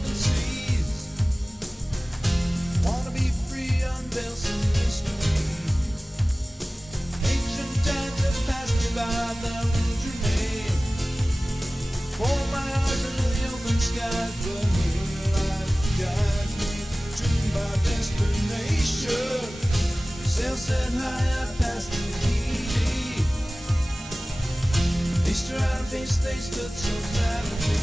seven seas. Wanna be free, unveil some mystery. Ancient times have passed me by, their rules remain. Hold my eyes under the open skies, but here life guides me to my destination. Sail set high, I passed the heat. Easter and feast, they stood so silently.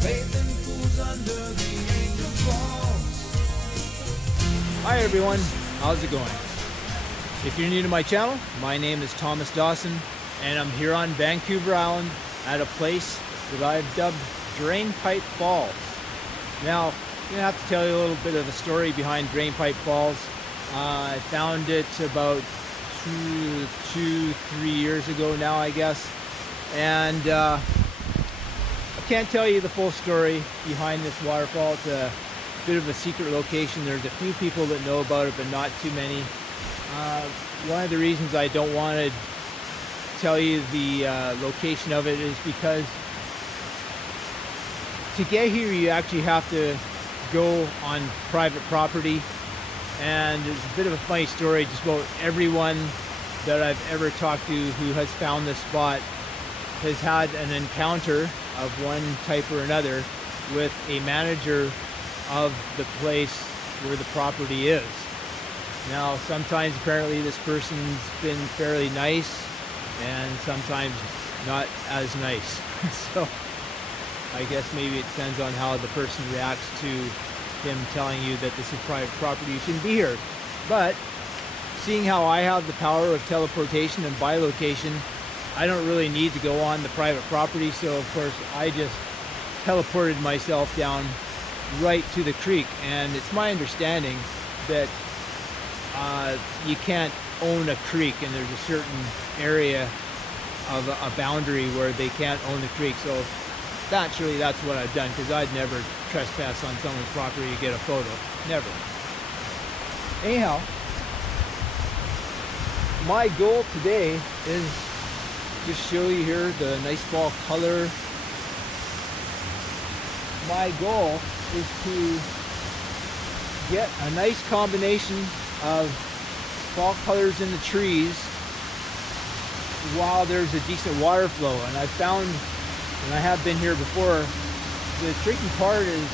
Faith in pools under the angel falls. Hi everyone, how's it going? If you're new to my channel, my name is Thomas Dawson and I'm here on Vancouver Island at a place that I've dubbed Drainpipe Falls. Now, I'm going to have to tell you a little bit of the story behind Drainpipe Falls. I found it about 3 years ago now, I guess. And I can't tell you the full story behind this waterfall. It's a bit of a secret location. There's a few people that know about it, but not too many. One of the reasons I don't want to tell you the location of it is because to get here you actually have to go on private property, and it's a bit of a funny story. Just about everyone that I've ever talked to who has found this spot has had an encounter of one type or another with a manager of the place where the property is. Now, sometimes apparently this person's been fairly nice and sometimes not as nice. So I guess maybe it depends on how the person reacts to him telling you that this is private property, you shouldn't be here. But seeing how I have the power of teleportation and bilocation, I don't really need to go on the private property, so of course I just teleported myself down right to the creek. And it's my understanding that you can't own a creek, and there's a certain area of a boundary where they can't own the creek. So naturally that's what I've done, because I'd never trespass on someone's property to get a photo. Never. Anyhow, my goal today is just show you here the nice fall color. My goal is to get a nice combination of fall colors in the trees while there's a decent water flow. And I found, and I have been here before, the tricky part is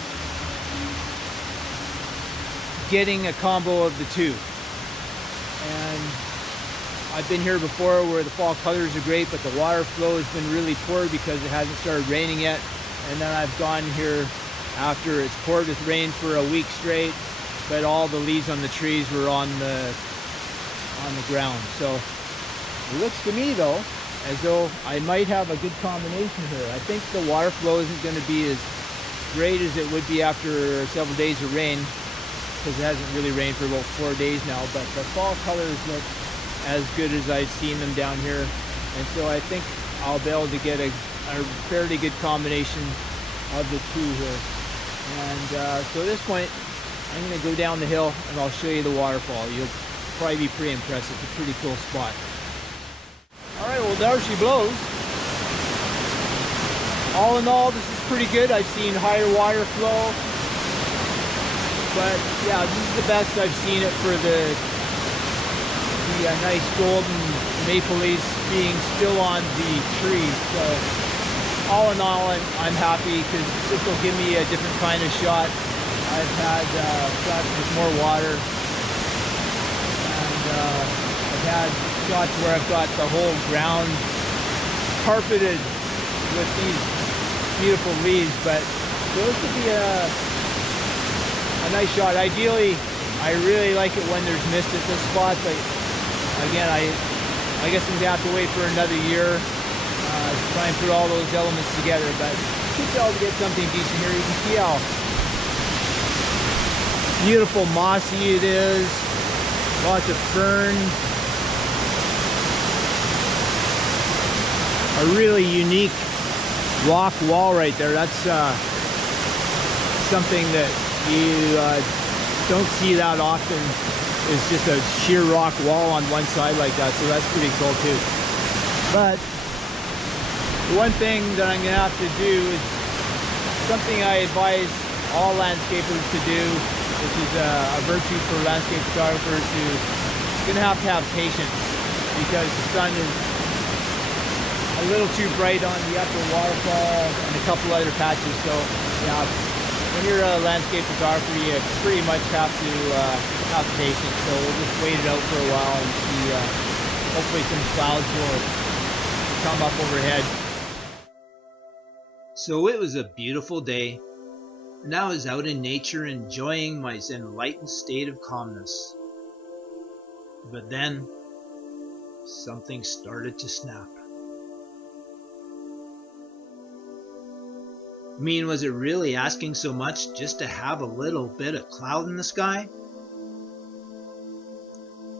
getting a combo of the two. And I've been here before where the fall colors are great, but the water flow has been really poor because it hasn't started raining yet. And then I've gone here after it's poured with rain for a week straight, but all the leaves on the trees were on the ground. So it looks to me though as though I might have a good combination here. I think the water flow isn't going to be as great as it would be after several days of rain, because it hasn't really rained for about 4 days now, but the fall colors look as good as I've seen them down here. And so I think I'll be able to get a fairly good combination of the two here. And so at this point I'm going to go down the hill and I'll show you the waterfall. You'll probably be pretty impressed. It's a pretty cool spot. Alright, well there she blows. All in all, this is pretty good. I've seen higher water flow, but yeah, this is the best I've seen it for the nice golden maple leaves being still on the tree. So all in all, I'm happy because this will give me a different kind of shot. I've had shots with more water, and I've had shots where I've got the whole ground carpeted with these beautiful leaves. But this would be a nice shot. Ideally, I really like it when there's mist at this spot, but again, I guess I'm gonna have to wait for another year to try and put all those elements together. But I should be able to get something decent here. You can see how beautiful mossy it is, lots of fern, a really unique rock wall right there. That's something that you don't see that often, is just a sheer rock wall on one side like that, so that's pretty cool too. But one thing that I'm gonna have to do is something I advise all landscapers to do, which is a virtue for landscape photographers who are going to have patience, because the sun is a little too bright on the upper waterfall and a couple other patches. So yeah, when you're a landscape photographer, you pretty much have to have patience. So we'll just wait it out for a while and see. Hopefully some clouds will come up overhead. So it was a beautiful day, and I was out in nature enjoying my enlightened state of calmness. But then something started to snap. I mean, was it really asking so much just to have a little bit of cloud in the sky?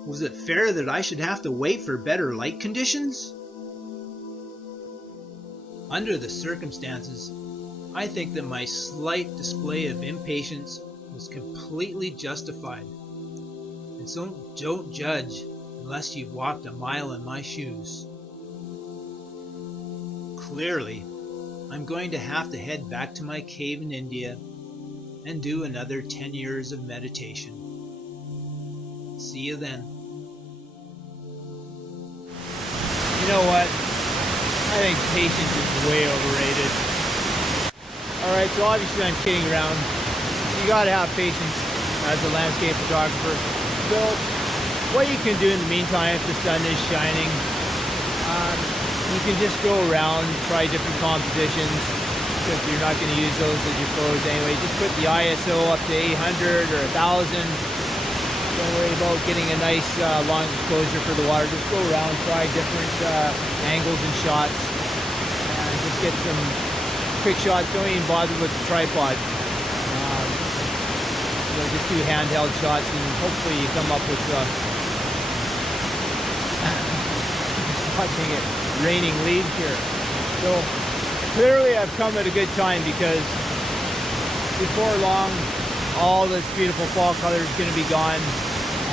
Was it fair that I should have to wait for better light conditions? Under the circumstances, I think that my slight display of impatience was completely justified. And so don't judge unless you've walked a mile in my shoes. Clearly, I'm going to have to head back to my cave in India and do another 10 years of meditation. See you then. You know what? I think patience is way overrated. Alright, so obviously I'm kidding around. You gotta have patience as a landscape photographer. So, what you can do in the meantime if the sun is shining, you can just go around, try different compositions, because you're not going to use those as your photos anyway. Just put the ISO up to 800 or 1000. Don't worry about getting a nice long exposure for the water. Just go around, try different angles and shots, and just get some quick shots. Don't even bother with the tripod. Just do handheld shots, and hopefully you come up with watching it raining leaves here. So clearly I've come at a good time, because before long all this beautiful fall color is going to be gone.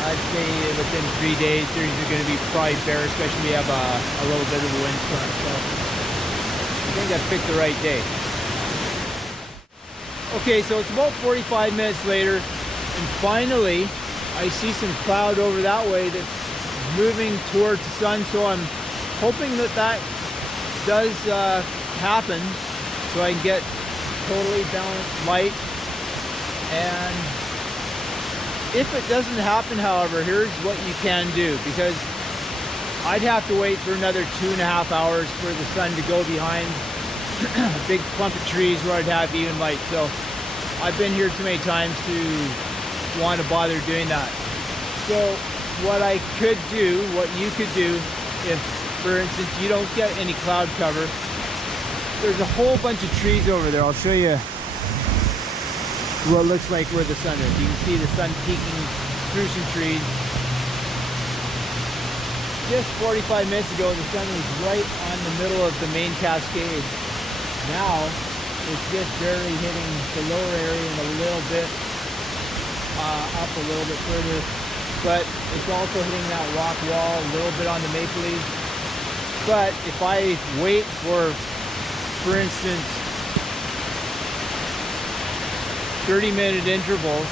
I'd say within 3 days these are going to be probably bare, especially if we have a little bit of a windstorm. So I think I picked the right day. Okay, so it's about 45 minutes later, and finally I see some cloud over that way that's moving towards the sun, so I'm hoping that that does happen, so I can get totally balanced light. And if it doesn't happen, however, here's what you can do, because I'd have to wait for another 2.5 hours for the sun to go behind a big clump of trees where I'd have even light. So I've been here too many times to want to bother doing that. So what I could do, what you could do, if for instance you don't get any cloud cover, there's a whole bunch of trees over there. I'll show you what it looks like where the sun is. You can see the sun peeking through some trees. Just 45 minutes ago the sun was right on the middle of the main cascade. Now it's just barely hitting the lower area and a little bit up a little bit further, but it's also hitting that rock wall a little bit on the maple leaves. But if I wait for instance 30-minute intervals,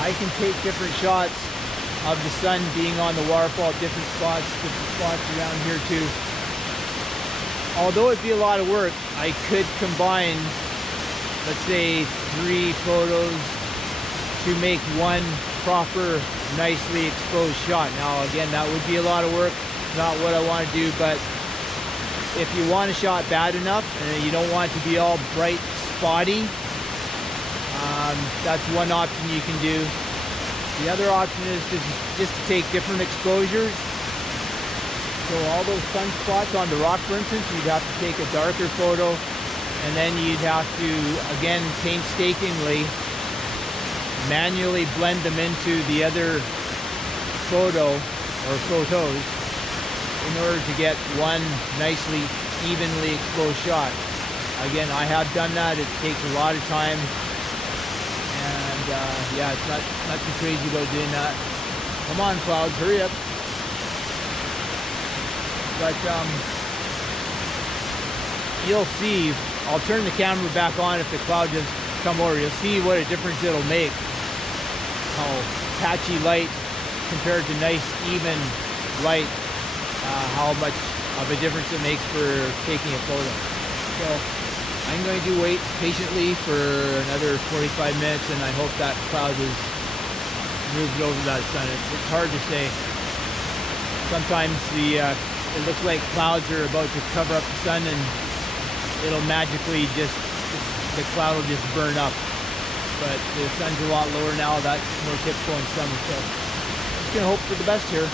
I can take different shots of the sun being on the waterfall at different spots around here too. Although it'd be a lot of work, I could combine, let's say, 3 photos to make one proper, nicely exposed shot. Now again, that would be a lot of work, not what I want to do, but if you want a shot bad enough and you don't want it to be all bright, spotty, that's one option you can do. The other option is just to take different exposures. So all those sunspots on the rock, for instance, you'd have to take a darker photo, and then you'd have to, again, painstakingly, manually blend them into the other photo or photos in order to get one nicely, evenly exposed shot. Again, I have done that. It takes a lot of time, and yeah, it's not too crazy about doing that. Come on, clouds, hurry up. But you'll see I'll turn the camera back on if the cloud does come over. You'll see what a difference it'll make. How patchy light compared to nice even light, how much of a difference it makes for taking a photo. So I'm going to wait patiently for another 45 minutes, and I hope that cloud has moved over that sun. It's hard to say. Sometimes it looks like clouds are about to cover up the sun, and it'll magically the cloud will just burn up. But the sun's a lot lower now. That's more typical in summer. So I'm just gonna hope for the best here.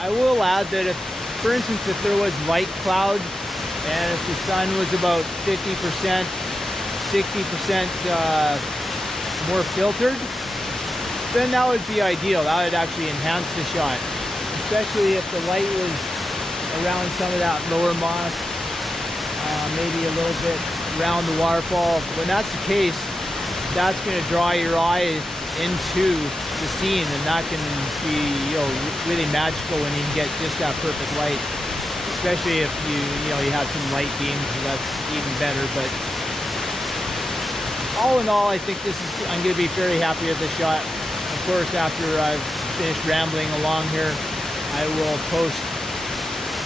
I will add that if, for instance, if there was light cloud and if the sun was about 50%, 60% more filtered, then that would be ideal. That would actually enhance the shot, especially if the light was around some of that lower moss, maybe a little bit around the waterfall. When that's the case, that's going to draw your eye into the scene, and that can be, you know, really magical when you can get just that perfect light. Especially if you have some light beams, that's even better. But all in all, I think I'm going to be very happy with this shot. Of course, after I've finished rambling along here, I will post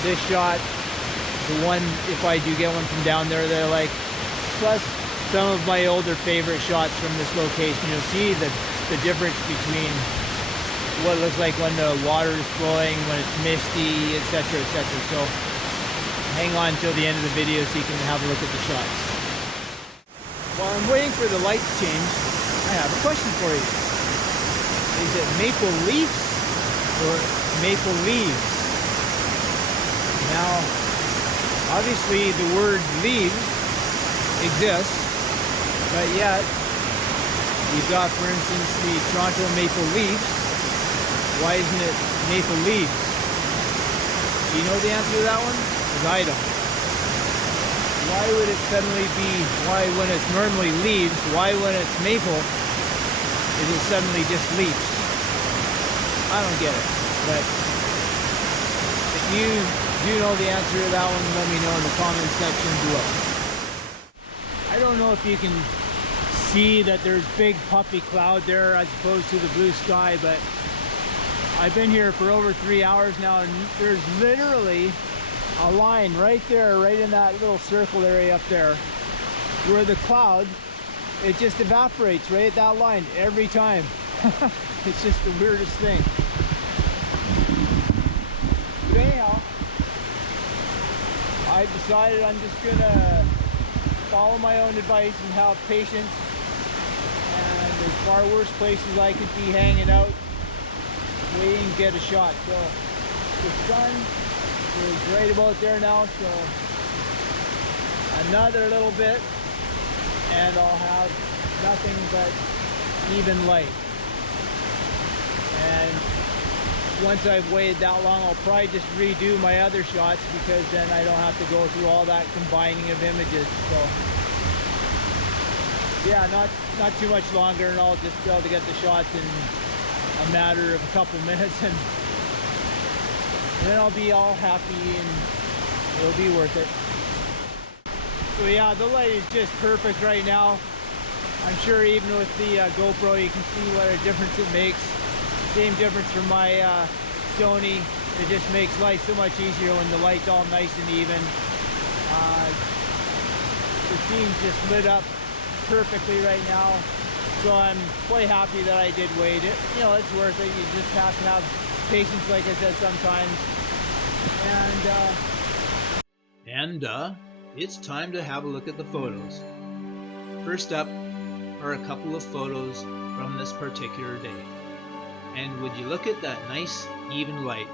this shot, the one, if I do get one from down there that I like, plus some of my older favorite shots from this location. You'll see the difference between what it looks like when the water is flowing, when it's misty, etc., etc. So hang on until the end of the video so you can have a look at the shots. While I'm waiting for the light to change, I have a question for you. Is it maple leafs or maple leaves? Now, obviously the word leaves exists, but yet you've got, for instance, the Toronto Maple Leafs. Why isn't it maple leaves? Do you know the answer to that one? Because I don't. Why would it suddenly be, why when it's normally leaves, why when it's maple, is it suddenly just leaves? I don't get it. But if you do know the answer to that one, let me know in the comments section below. I don't know if you can see that there's big puffy cloud there as opposed to the blue sky, but I've been here for over 3 hours now, and there's literally a line right there, right in that little circle area up there, where the cloud, it just evaporates right at that line every time. It's just the weirdest thing. But anyhow, I decided I'm just gonna follow my own advice and have patience. And there's far worse places I could be hanging out, waiting to get a shot. So the sun is right about there now, so another little bit and I'll have nothing but even light. And once I've waited that long, I'll probably just redo my other shots, because then I don't have to go through all that combining of images. So yeah, not too much longer, and I'll just be able to get the shots in a matter of a couple minutes, and then I'll be all happy and it'll be worth it. So yeah, the light is just perfect right now. I'm sure even with the GoPro you can see what a difference it makes. Same difference from my Sony. It just makes life so much easier when the light's all nice and even. The scene's just lit up perfectly right now, so I'm quite happy that I did wait. It's worth it. You just have to have patience, like I said, sometimes. And it's time to have a look at the photos. First up are a couple of photos from this particular day. And would you look at that nice even light,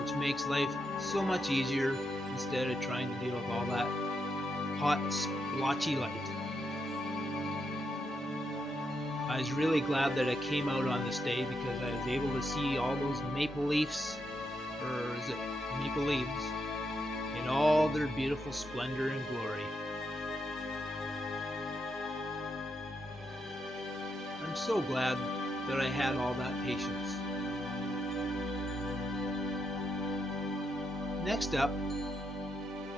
which makes life so much easier instead of trying to deal with all that hot splotchy light. I was really glad that I came out on this day, because I was able to see all those maple leaves, or is it maple leaves, in all their beautiful splendor and glory. I'm so glad that I had all that patience. Next up,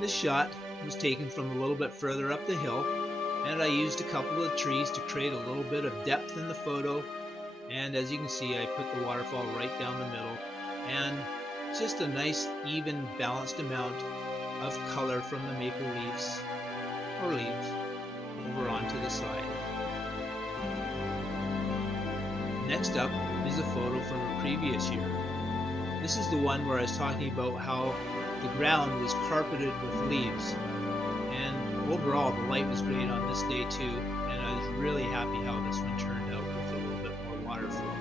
this shot was taken from a little bit further up the hill, and I used a couple of trees to create a little bit of depth in the photo. And as you can see, I put the waterfall right down the middle, and just a nice, even, balanced amount of color from the maple leaves over onto the side. Next up is a photo from a previous year. This is the one where I was talking about how the ground was carpeted with leaves, and overall the light was great on this day too, and I was really happy how this one turned out with a little bit more water flow.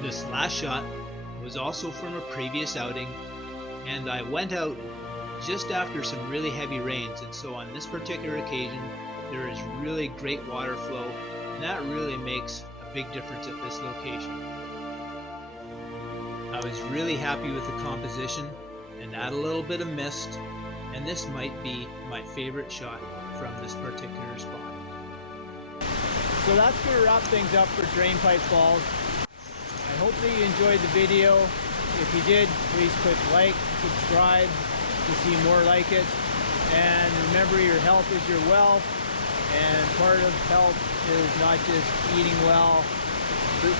This last shot was also from a previous outing, and I went out just after some really heavy rains, and so on this particular occasion there is really great water flow, and that really makes a big difference at this location. I was really happy with the composition and add a little bit of mist, and this might be my favorite shot from this particular spot. So that's going to wrap things up for Drainpipe Falls. I hope that you enjoyed the video. If you did, please click like, subscribe to see more like it. And remember, your health is your wealth, and part of health is not just eating well,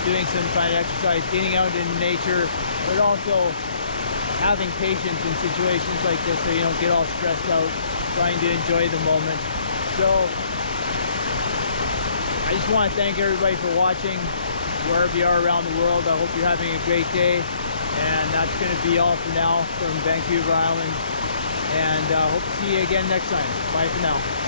doing some kind of exercise, getting out into nature, but also having patience in situations like this so you don't get all stressed out trying to enjoy the moment. So I just want to thank everybody for watching wherever you are around the world. I hope you're having a great day, and that's going to be all for now from Vancouver Island, and hope to see you again next time. Bye for now.